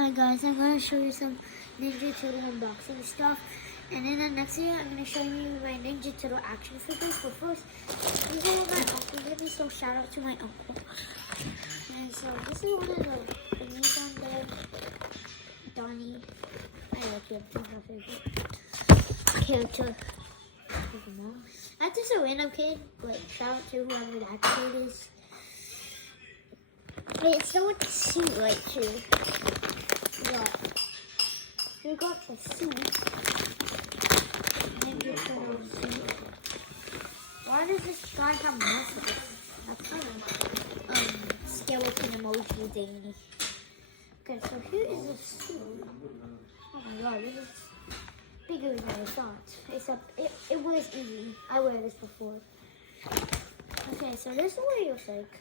Hi guys, I'm going to show you some Ninja Turtle unboxing stuff. And in the next video, I'm going to show you my Ninja Turtle action figures. But first, these are what my uncle gave me, so shout out to my uncle. And so this is one of the names on there. Donnie. I like him. He's my favorite character. That's just a random kid, but shout out to whoever that kid is. Wait, it's so with the suit right here. We got the suit. Ninja Turtle suit. Why does this guy have muscles? That's kind of skeleton emoji thingy. Okay, so here is the suit. Oh my god, this is bigger than I thought. Except it was easy. I wear this before. Okay, so this is what it looks like.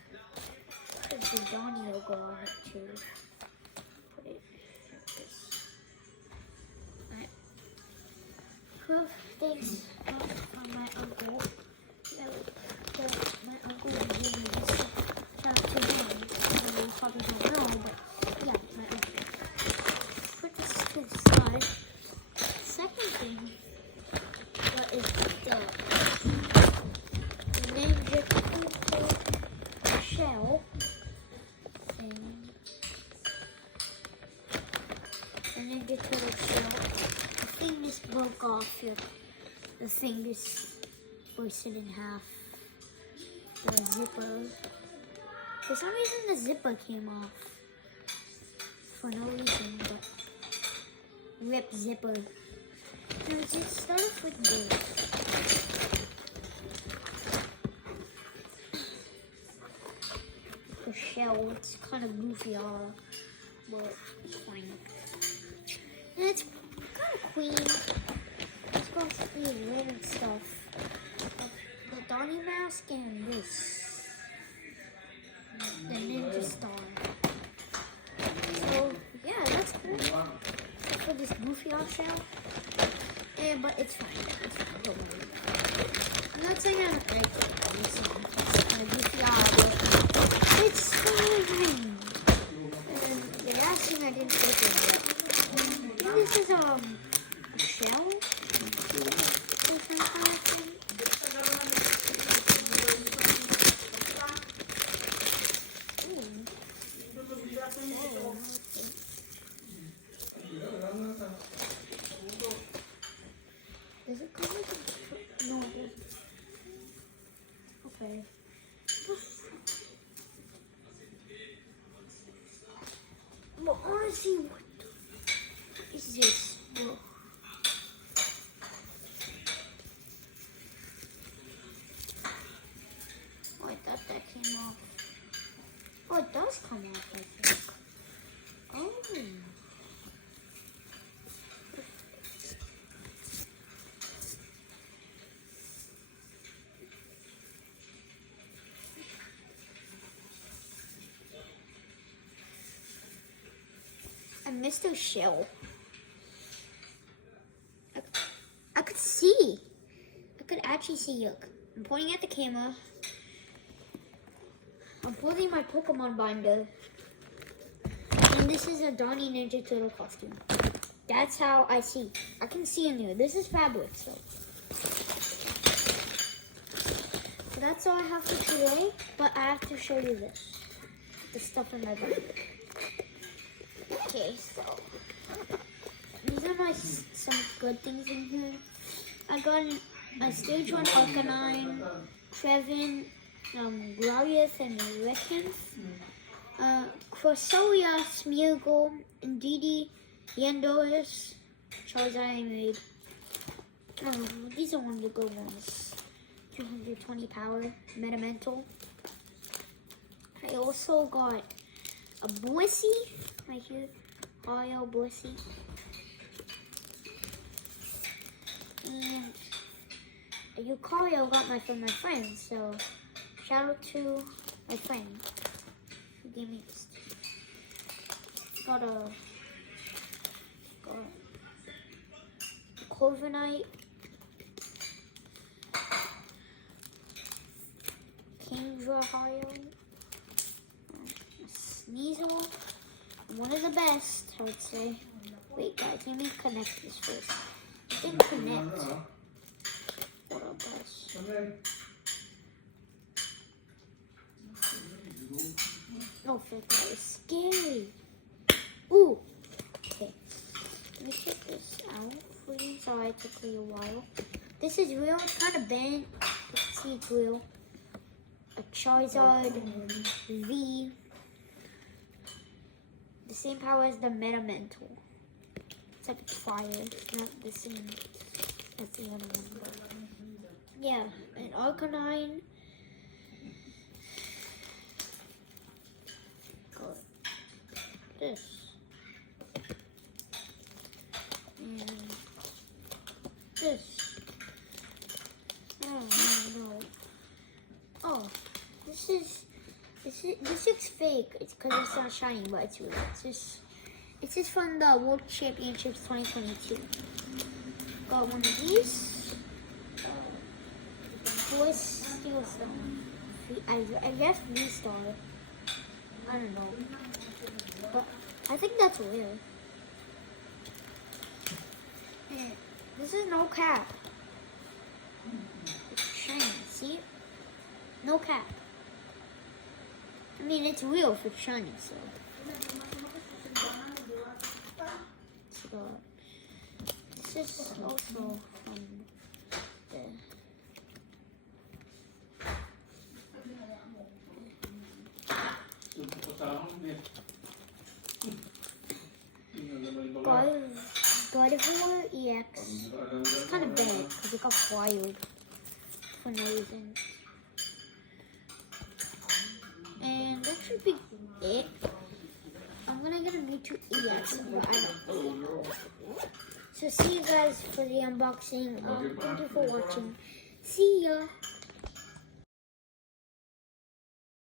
There's the Donnie logo on it too. Put it like this. Alright. Cool things from my uncle. My uncle gave me this. Shout out to him. I know you probably don't know, but yeah, my uncle. Put this to the side. Second thing, what is the Ninja Turtle shell. And then Ninja Turtle shell. The thing just broke off here. The thing just bursted in half. The zipper. For some reason the zipper came off. For no reason, but rip zipper. So just start off with this. The shell, it's kind of goofy, but it's fine. And it's kind of clean. It's got these random stuff. The Donnie mask and this. The Ninja Star. So, yeah, that's cool. For this goofy shell. Yeah, but it's fine. It's fine. Don't worry about it. I'm not saying I don't like it. It's kind of goofy but it's fine. And the last thing I didn't take it yet. I think this is a shell or some kind of thing. Does it come with a... No, it doesn't. Okay. But honestly, what is this? Oh, I thought that came off. Oh, it does come off, I think. Oh. I missed a shell. I could see. I could actually see. Look, I'm pointing at the camera. I'm holding my Pokemon binder. And this is a Donnie Ninja Turtle costume. That's how I see. I can see in there. This is fabric, so that's all I have for today. But I have to show you this. The stuff in my binder. Okay, so these are some good things in here. I got a Stage 1 Arcanine, Trevin, Growlithe, and Reckon. Crossolia, Smeargle, Indeedee, Yandoris, Charizard I made. These are one of the good ones. 220 power, Metamental. I also got a Blissey right here. Royal Blissey. And a Lucario got from my friend, so shout out to my friend who gave me this. Got a Corviknight, Kingdra Ohio, Sneasel, one of the best, I would say. Wait, guys, let me connect this first. Then connect. What up, guys? Oh, frick, that is scary. Ooh. Okay. Let me check this out for you. Sorry, it took me a while. This is real. It's kind of bent. Let's see, it's real. A Charizard V. The same power as the Metamental. Except it's fire. It's not the same. That's the other one. Yeah, an Arcanine. Got this. And this. No. Oh, this looks fake. It's because it's not shiny, but it's real. It's just from the World Championships 2022. Got one of these. Voice Steel Stone. I guess V-Star. I don't know. But I think that's real. And this is no cap. It's shiny, see? No cap. I mean, it's real if it's shiny, so. This is also from the... Gardevoir EX. It's kind of bad because it got wired for no reason. And that should be it. I'm gonna get a Mewtwo EX, but I don't know. So see you guys for the unboxing. Thank you for watching. See ya.